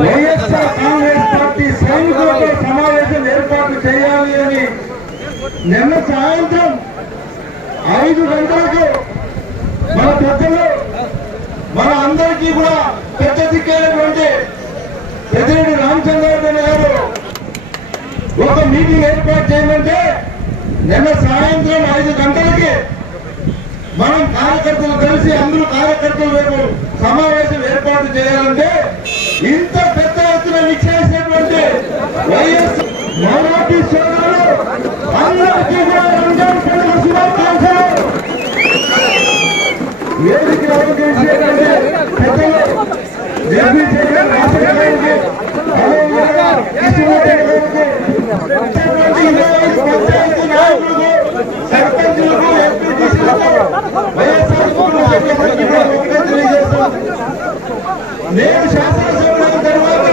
YSR Congress party సైనికులతో సమావేశం ఏర్పాటు చేయాలి అని నిన్న సాయంత్రం 5 గంటలకు మన పెద్దలు మన అందరికీ కూడా పెద్ద దిక్కైనటువంటి పెద్దిరెడ్డి రామచంద్రారెడ్డి గారు ఒక మీటింగ్ ఏర్పాటు చేయమంటే నిన్న సాయంత్రం 5 గంటలకి మనం కార్యకర్తలు కలిసి అందరూ కార్యకర్తలు రేపు సమావేశం ఏర్పాటు చేయాలంటే ఇంత పెద్ద ఎత్తున నిశ్చయించినటువంటి వైఎస్ మైనార్టీ సోదరులు అందరికీ కూడా రంజాన్ పండుగ శుభాకాంక్షలు. వేదిక పెద్దలు జేపీ చైర్మన్ రాజశేఖర్ గారికి, అదేవిధంగా కృష్ణమూర్తి గారికి, పంచాయతీ నాయకులకు, సర్పంచులకు, ఎంపీటీసీలకు, వైఎస్ఆర్ తెలియజేస్తాం. నేను శాసనసభ్యులైన తర్వాత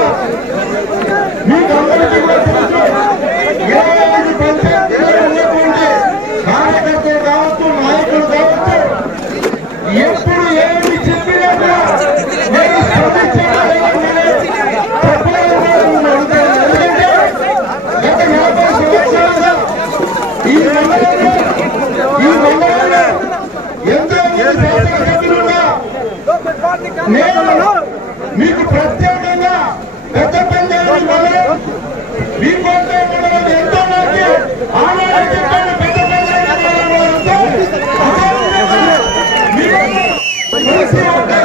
మీకు అందరికీ కూడా తెలుసు, 25 పంచాయతీలో ఉన్నటువంటి కార్యకర్తలు కావచ్చు, నాయకులు కావచ్చు, ఎప్పుడు ఏమి చెప్పినా కూడా నేను స్పందించాలని చెప్పలేదని అడుగుతాను. ఎందుకంటే గత 40 సంవత్సరాలుగా ఈ మండలంలో ఎంతో మంది శాసనసభ్యులున్నా నేను మీకు ప్రత్యేకంగా పెద్ద పంచాయతీ మండలం మీకోటే మండలం ఎంతో నాకు ఆనాడు చెప్పాను. పెద్ద పంచాయతీ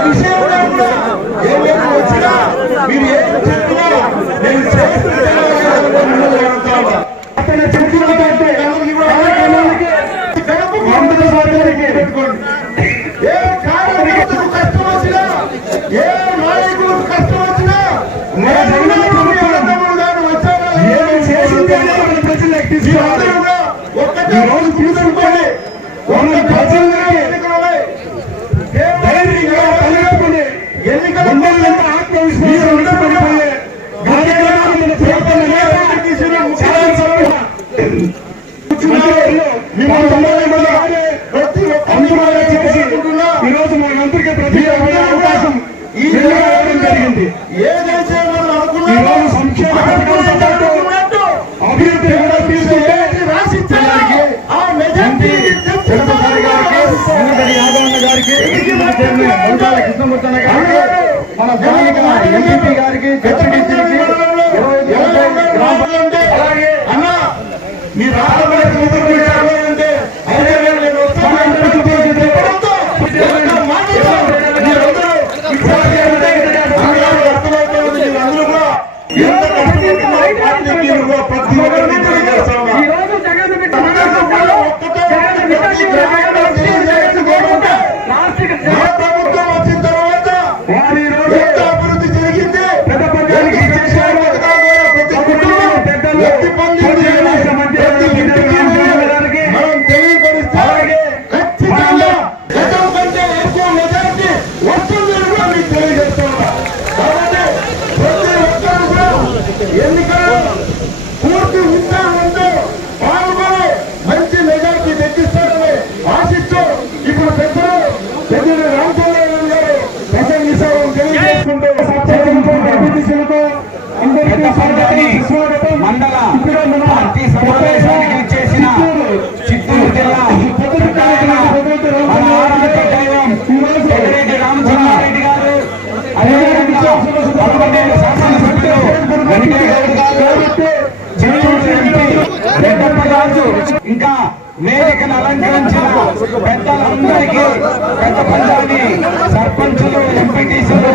విషయంలో కూడా ఏమేమి వచ్చినా మీరు ఏం చెప్పినా నేను చేస్తున్నాను. అతను చెప్పిన పెట్టుకోండి. ఏ కార్యకర్తకు కష్టం వచ్చినా, ఏ నాయకులకు కష్టం వచ్చినా ఒక్కటే రోజు తీసుకుంటే ఎన్నికల ఈరోజు మన మంత్రికి ప్రతి అవకాశం జరిగింది. ఏదైతే మనం అనుకున్నాం ఈరోజు సంక్షేమ అభివృద్ధి కూడా తీసుకుంటే ఆ మెజార్టీ చంద్రబాబు గారికి, యాదవన్న గారికి, బంగాళ కృష్ణమూర్తి గారికి, మన స్థానిక ఎంపీ గారికి, జడ్పీటీసీకి, అలాగే అన్న మీ రాబోయే ప్రభుత్వం వచ్చిన తర్వాత ఎంత అభివృద్ధి జరిగింది, మనం తెలియపరిస్తే ఖచ్చితంగా గతం కంటే ఎక్కువ మెజారిటీ వస్తుందని కూడా మీకు తెలియజేస్తున్నాం. కాబట్టి ప్రతి ఒక్కరు కూడా ఎన్నికల్లో పూర్తి ఉత్సాహంతో పాల్గొని మంచి మెజారిటీ తెచ్చిస్తారని ఆశిస్తూ ఇప్పుడు పెద్దలు పెద్దలు రామచంద్రరావు గారు ప్రసంగిస్తారని తెలియజేసుకుంటూ మండల పార్టీ సమావేశానికి చేసిన చిత్తూరు జిల్లా పెద్దిరెడ్డి రామచంద్రారెడ్డి గారు, అదేవిధంగా పదకొండేళ్ల శాసనసభ్యులు వెంకయ్యగౌడ్ గారు, చిత్తూరు ఎంపీ రెడ్డప్ప గారు, ఇంకా వేదికను అలంకరించిన పెద్దలందరికీ, పెద్ద పంచాయతీ సర్పంచులు, ఎంపీటీసీలు,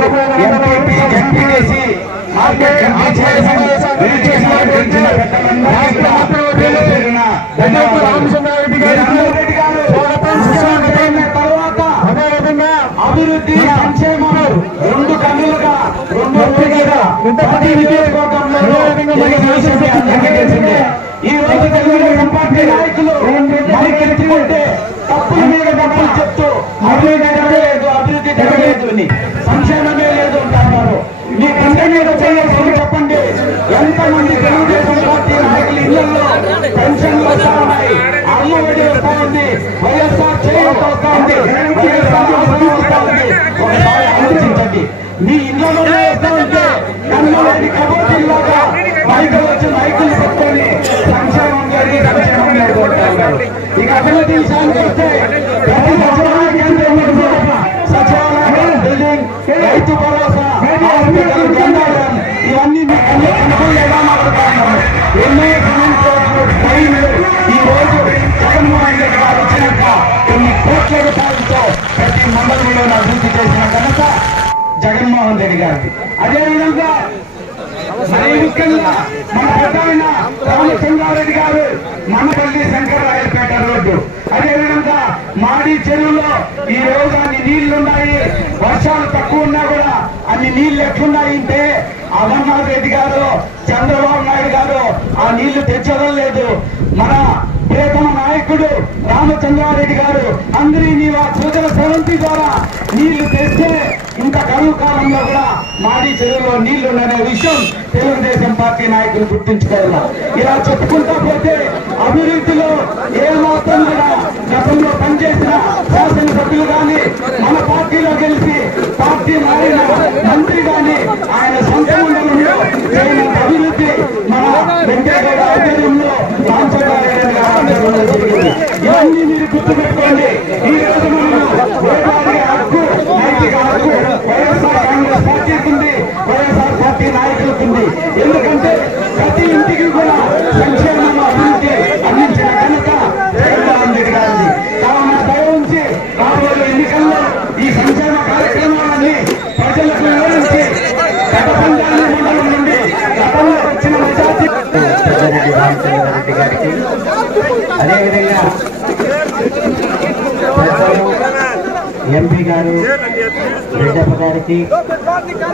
MPP, ZPTC, market committee chairman, అభివృద్ధి సంక్షేమం రెండు కన్నులుగా, రెండు ఈ రోజు తెలుగుదేశం పార్టీ నాయకులు మైకెత్తుకుంటే తప్పుల మీద తప్పులు చెప్తూ అభివృద్ధి జరగలేదు, అభివృద్ధి జరగలేదు అని, సంక్షేమమే లేదు అంటున్నారు. మీ కంటే మీద చేయాల్సింది చెప్పండి. ఎంతమంది తెలుగుదేశం పార్టీ నాయకుల ఇళ్లలో పెన్షన్లు వస్తా ఉన్నాయి, అమ్మఒడి వస్తా ఉంది, వైఎస్ఆర్ చేయూత వస్తా ఉంది, వైఎస్ఆర్ ఆసనం వస్తా ఉంది. ఒకసారి ఆలోచించండి, మీ ఇళ్లలో వస్తా ఉంటే కన్నలేని కబోటీలాగా మైకులు వచ్చి మైకులు పెట్టుకొని సంక్షేమం జరిగి సంక్షేమం జరుగుతుంటారు. ఇక అభివృద్ధి విషయానికి వస్తే ప్రతి సచివాలయ కేంద్రంలో సచివాలయం బిల్డింగ్, రైతు భరోసా, హాస్పిటల్, గ్రంథాలయం ఇవన్నీ మీ కళ్ళు కనుకోలేదా మాట్లాడుతున్నాము. ఎన్నో కమ్యూనికేట్లు ట్రైన్లు ఈ రోజు జగన్మోహన్ రెడ్డి గారు వచ్చినాక కొన్ని కోట్ల రూపాయలతో ప్రతి మండలంలో అభివృద్ధి చేసిన ఘనత జగన్మోహన్ రెడ్డి గారికి. అదేవిధంగా మరీ ముఖ్యంగా మన పెద్దమైన రామచంద్రారెడ్డి గారు మనపల్లి శంకరరాయలపేట రోడ్డు, అదేవిధంగా మాడి చెరువులో ఈ రోజు అన్ని నీళ్లున్నాయి, వర్షాలు తక్కువ ఉన్నా కూడా అన్ని నీళ్లు ఎట్లున్నాయి అంటే అమర్నాథ్ రెడ్డి గారు, చంద్రబాబు నాయుడు గారు ఆ నీళ్లు తెచ్చవలేదు. మన ప్రియతమ నాయకుడు రామచంద్రారెడ్డి గారు అందరి నీవా సూచన సెవెంటీ ద్వారా నీళ్లు తెస్తే ఇంత కరువు కాలంలో కూడా మాడి చెరువులో నీళ్లున్నాయనే విషయం తెలుగుదేశం పార్టీ నాయకులు గుర్తించుకోవాలి. ఇలా చెప్పుకుంటా పోతే అభివృద్ధిలో ఏ మాత్రం కూడా గతంలో పనిచేసిన శాసనసభ్యులు కానీ మన పార్టీలో గెలిచి పార్టీ మారిన మంత్రి కానీ ఆయన సొంత మండలంలో చేయని అభివృద్ధి మన వెంకయ్యగౌడ ఆధ్వర్యంలో రామచంద్రారెడ్డి గారి ఆధ్వర్యంలో జరిగింది. ఇవన్నీ మీరు గుర్తుపెట్టుకోండి. ఈ రోజు మనము ఓటాడే హక్కు, నైతిక హక్కు వైఎస్ఆర్ కాంగ్రెస్ పార్టీకి ఉంది, వైఎస్ఆర్ పార్టీ నాయకులకు ఉంది. ఎందుకంటే ప్రతి ఇంటికి కూడా సంక్షేమం అభివృద్ధి అందించిన ఘనత జగన్మోహన్ రెడ్డి గారిది. కావున దయ ఉంచి రాబోయే ఎన్నికల్లో ఈ సంక్షేమ కార్యక్రమాలన్నీ ప్రజలకు వివరించి గతపంచాయతీ మండలం నుండి గతంలో వచ్చిన మెజార్టీ పెద్దారెడ్డి రామచంద్రారెడ్డి గారికి, అదేవిధంగా పెద్దలు ఎంపీ గారు రెడ్డప్ప గారికి,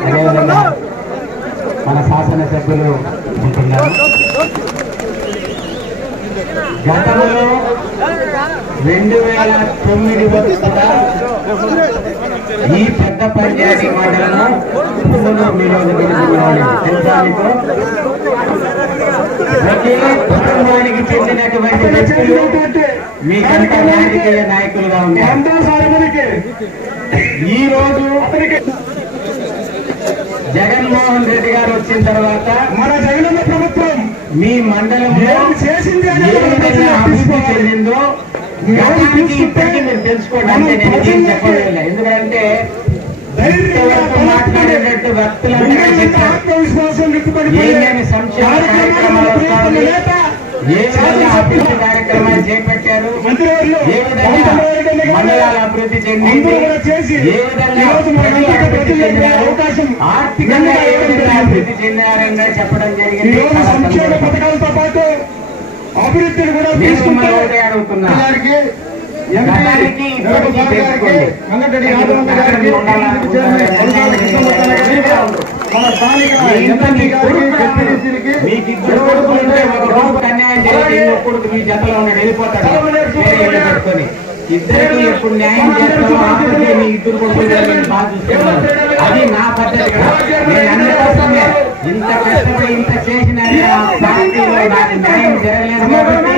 అదేవిధంగా మన శాసనసభ్యులు ఉంటున్నారు. గతంలో 2009 వరకు కూడా ఈ పెద్ద పంచాయతీ మండలం పుల్లలూరు నియోజకవర్గంలో తెలుసా మీకు? ఒకే కుటుంబానికి చెందినటువంటి వ్యక్తులు మీకంతా రాజకీయ నాయకులుగా ఉన్నారు. ఈ రోజు జగన్మోహన్ రెడ్డి గారు వచ్చిన తర్వాత మన జగనన్న ప్రభుత్వం మీ మండలంలో చేసింది ఏ విధంగా అభివృద్ధి చెందిందో గతానికి ఇప్పటికీ మీరు తెలుసుకోండి. అంటే నేను ఏం చెప్పలేదు, ఎందుకంటే ఇంతవరకు మాట్లాడేటట్టు వ్యక్తులందరూ చెప్పారు ఏమేమి సంక్షేమ కార్యక్రమాలు వస్తాయి, ఏ విధంగా అభివృద్ధి కార్యక్రమాలు చేపట్టారు, ఏ విధంగా మండలాల అభివృద్ధి చెందింది, ఏ విధంగా అభివృద్ధి చెందినారు, ఆర్థికంగా ఏ విధంగా అభివృద్ధి చెందినారని చెప్పడం జరిగింది. సంక్షేమ పథకాలతో పాటు అభివృద్ధిని కూడా తీసుకుంటే అడుగుతున్నా గతానికి ఇప్పటికీ తెలుసుకోండి. మీకు ఇద్దరు కొడుకులుంటే ఒక కొడుకు అన్యాయం చేసి ఇంకొక కొడుకు మీ జతలో ఉన్న వెళ్ళిపోతాడు పెట్టుకొని. ఇద్దరికి ఎప్పుడు న్యాయం చేస్తామో ఆఖరికి మీ ఇద్దరు కొడుకులు బాగా చూస్తున్నారు. అది నా పద్ధతి కదా. నేను అందుకోసమే ఇంత కష్టపడి ఇంత చేసిన పార్టీలో నాకు న్యాయం జరగలేదు కాబట్టి,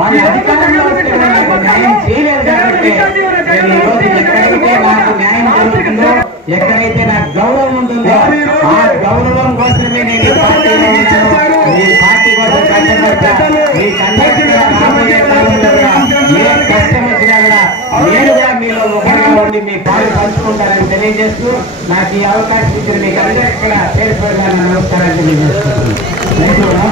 వాళ్ళ అధికారంలో వస్తే నాకు న్యాయం చేయలేదు కాబట్టి నేను ఈరోజు ఎక్కడైతే నాకు న్యాయం జరుగుతుందో, ఎక్కడైతే నాకు గౌరవం ఉంటుందో ఆ గౌరవం కోసమే నేను ఈ పార్టీలో ఉన్నాను. మీ పార్టీ కోసం కష్టపడతా. మీకందరికీ రాబోయే కాలంలో ఏ కష్టం వచ్చినా కూడా నేరుగా మీలో ఒకరిగా ఉండి మీ పాలు పంచుకుంటారని తెలియజేస్తూ నాకు ఈ అవకాశం ఇచ్చిన మీకు అందరికీ కూడా పేరు పేరుగా నమస్కారాలు తెలియజేస్తున్నాను.